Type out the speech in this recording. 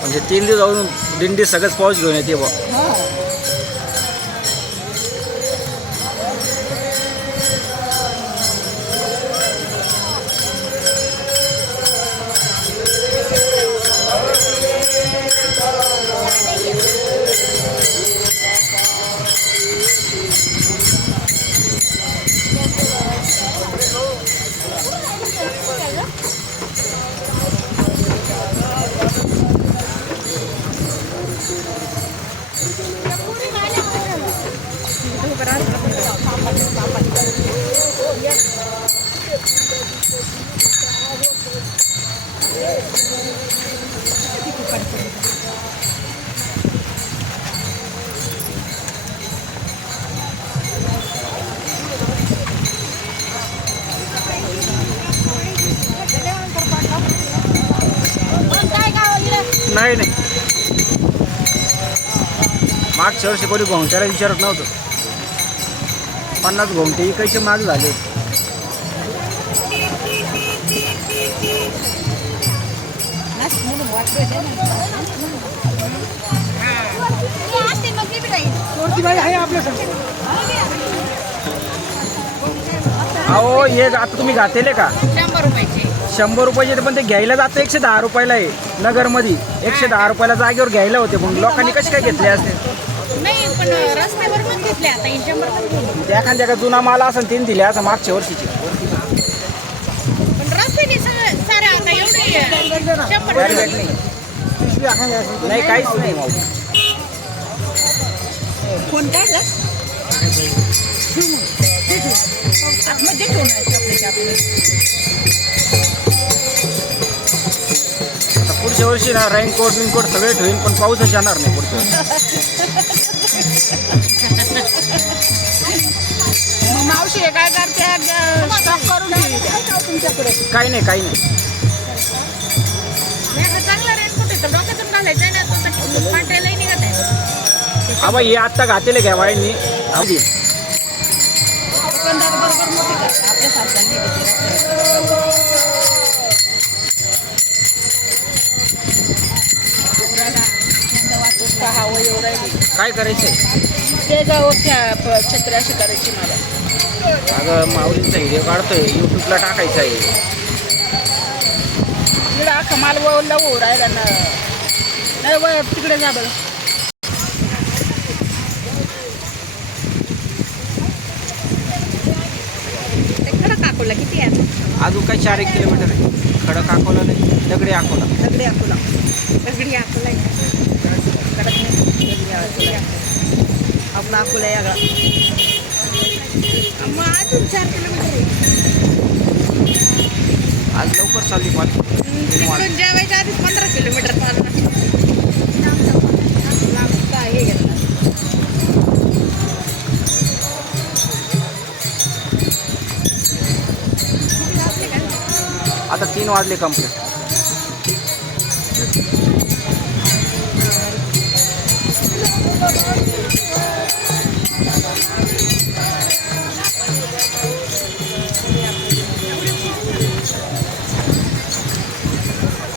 म्हणजे 3 दिवस जाऊन दिंडी सगळंच पाऊस घेऊन येते बा. नाही नाही, मागच्या वर्षी कोणी घोंगट्याला विचारत नव्हतं. 50 घोंगटे इकायचे माग झाले. अहो हे आता तुम्ही घातेले का 100 रुपयाचे? 100 रुपयाचे, पण ते घ्यायला जातं 110 रुपयाला आहे. नगरमध्ये 110 रुपयाला जागेवर घ्यायला होते. मग लोकांनी कसे काय घेतले असते? नाही, पण रस्त्यावर पण घेतले. आता 100 पण घेतले. एखाद्या का जुना माल असं 3 दिले असं मागच्या वर्षीचे. पण रस्त्याने सारे आता एवढे 100 नाही काहीच नाही. मग फोन काढला आतमध्ये ठेवून आता पुढच्या वर्षी ना रेनकोट विनकोट सगळे ठेवीन, पण पाऊसच येणार नाही पुढच्या वर्षी. मावशी काय करते? स्टॉक करून तुमच्याकडे काही नाही काही नाही. चांगला रेनकोट येतो, डोक्यातून घालायचं ना, फाटायलाही निघत आहे. आबा हे आत्ता घातलेले घ्या वाईनी अगदी. दुकानदार बरोबर मोठी करते आपल्यासारख्या. काय करायचंय? ते गावच्या छत्री अशी करायची मला. अगं माऊलींचा व्हिडिओ काढतोय, यूट्यूबला टाकायचा आहे. तिकडे अख्खा माल लवू राहिला ना. नाही तिकडे जा बरं. खडक अकोला किती आहे? अजून काय 4-1 किलोमीटर आहे. खडक अकोला नाही, दगडी अकोला. दगडी अकोला. दगडी अकोला आहे. कडक नाही. आपला अकोला यागळा. मग अजून 4 किलोमीटर आहे. आज लवकर चालली पालखी. तिकडून जेवायच्या आधीच 15 किलोमीटर चालणार. लांब आहे घेतला. आता 3 वाजले कंप्लीट.